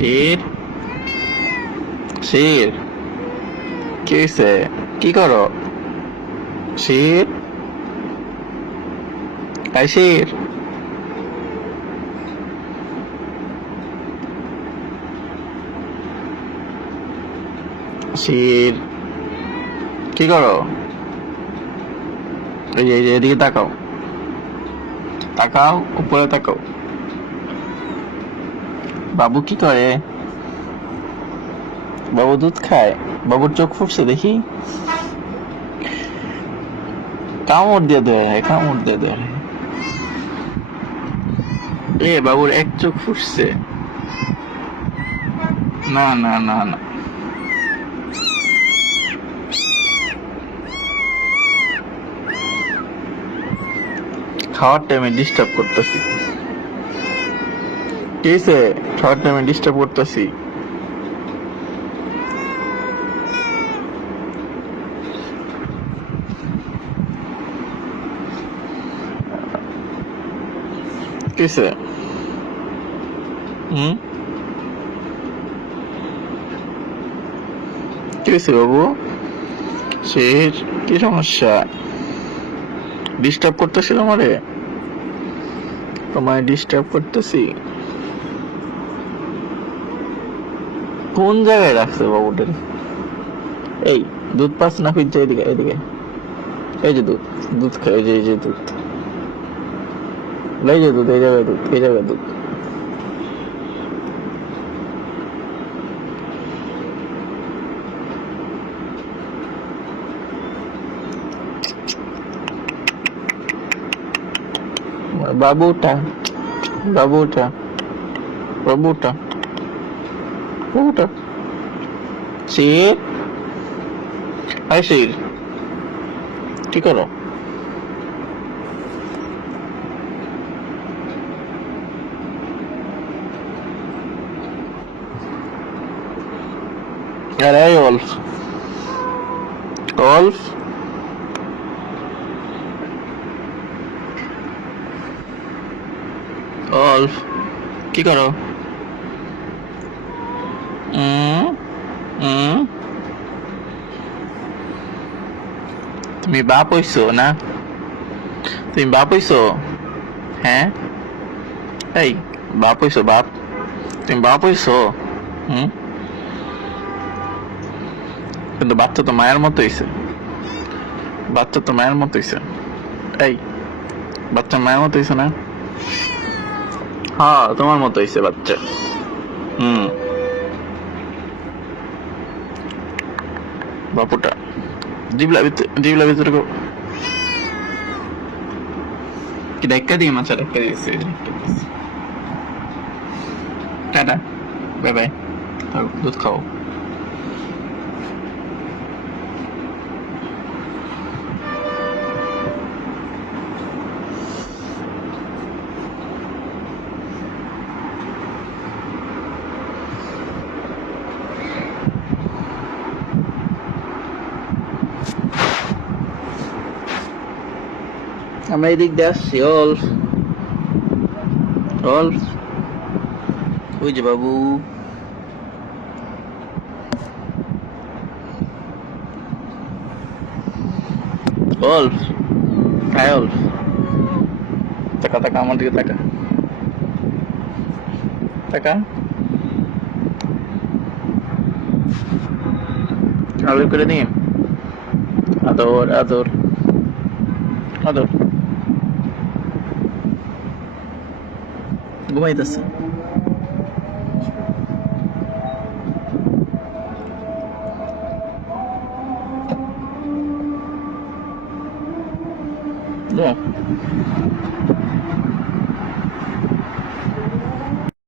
শির শির কি হয়েছে? কি করো শির? এই শির, শির কি করো? এই যে এদিকে তাকাও, তাকাও উপরে তাকাও। বাবু কি করে? বাবু দুধ খায়? বাবুর চোখ ফুটছে দেখি। কামড় দিয়ে ধরে, কামড় দিয়ে ধরে। বাবুর এক চোখ ফুটছে। না না না না, খাওয়ার টাইমে ডিস্টার্ব করতেছি। কি হয়েছে? খাওয়ার টাইমে ডিস্টার্ব করতেছি। কি হয়েছে? হুম, কি হয়েছে বাবু? সে কি সমস্যা? ডিস্টার্ব করতেছিল আমারে? তোমায় ডিস্টার্ব করতেছি? কোন জায়গায় রাখছে বাবুটার? এই দুধ পাস না ফিরছে? এদিকে এদিকে, এই যে দুধ, দুধ খাই, এই যে দুধ, এই যে দুধ, এই জায়গায় দুধ, এই জায়গায় দুধ। বাবুটা, বাবুটা, বাবুটা, বাবুটা। শির, হাই শির, কি করো? আরে অল্প অল্প, অল্প কি করো? উম উম তুমি বাপ হইছো না? তুমি বাপ হইছো? হ্যাঁ, এই বাপ হইছো? বাপ, তুমি বাপ হইছো? হুম, কিন্তু বাচ্চা তো মায়ের মতো হইছে। বাচ্চা তো মায়ের মতো হইছে। এই বাচ্চা মায়ের মতো হইছে না? হ্যাঁ, তোমার মতো হইছে বাচ্চা। হুম, বাপুটা জিবলা ভিতরে কি ধাক্কা দিয়ে মাছা ধাক্কা দিয়েছে? টাটা, বাই বাই, দুধ খাও। আমরা এদিক দিয়ে আসছি। অল্প অল্প, ওই যে বাবু, অল্প আয়, অল্প টাকা টাকা আমার দিকে টাকা টাকা, আদর করে নিয়ে, আদর আদর আদর। ঘুমাইতেছে।